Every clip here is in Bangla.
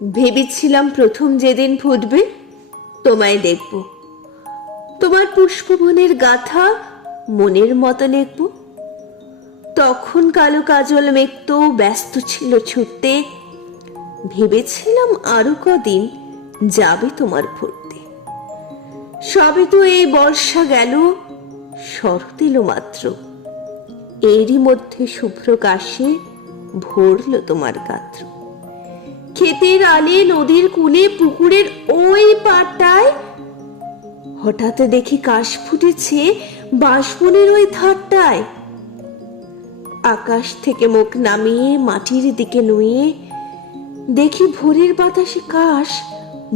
ভেবেছিলাম প্রথম যেদিন ফুটবে তোমায় দেখব, তোমার পুষ্পবনের গাথা মনের মতো লিখব। তখন কালো কাজল মেঘ তো ব্যস্ত ছিল ছুটতে, ভেবেছিলাম আরো কদিন যাবে তোমার ফুটতে। সবে তো এই বর্ষা গেল, শরৎ এলো মাত্র, এরই মধ্যে শুভ্র কাশে ভরল তোমার গাত্র। ক্ষেতের আলে, নদীর কূলে, পুকুরের ওই পাড়টায় হঠাৎ দেখি কাশ ফুটেছে বাঁশবনের ওই ধারটায়। আকাশ থেকে মুখ নামিয়ে মাটির দিকে নুয়ে দেখি ভোরের বাতাসে কাশ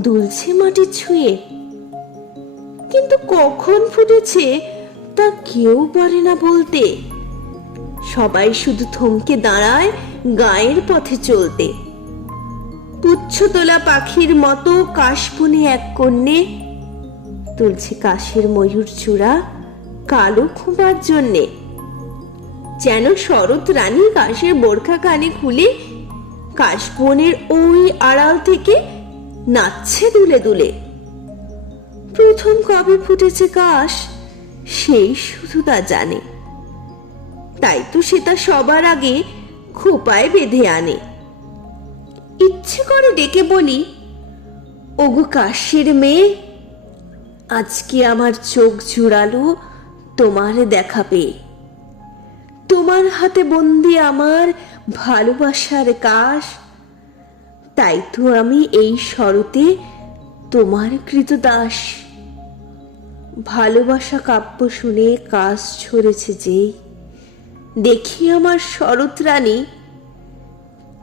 দুলছে মাটি ছুঁয়ে। কিন্তু কখন ফুটেছে তা কেউ পারে না বলতে, সবাই শুধু থমকে দাঁড়ায় গায়ের পথে চলতে। পুচ্ছ তোলা পাখির মতো কাশবনে এক কন্যে তুলছে কাশের ময়ূর চূড়া কালো খোঁপার জন্যে। যেন শরৎ রানী কাশের বোরখা কানে খুলে কাশবনের ওই আড়াল থেকে নাচছে দুলে দুলে। প্রথম কবে ফুটেছে কাশ সেই শুধু তা জানে, তাই তো সে তা সবার আগে খোপায় বেঁধে আনে। ইচ্ছে করে ডেকে বলি, ওগো কাশের মেয়ে, আজকে আমার চোখ জুড়ালো তোমার দেখা পেয়ে। তোমার হাতে বন্দি আমার ভালোবাসার কাশ, তাই তো আমি এই শরতে তোমার কৃতদাস। ভালোবাসা কাব্য শুনে কাশ ঝরেছে যেই, দেখি আমার শরৎ রানী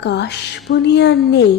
কাশবনে আর নেই।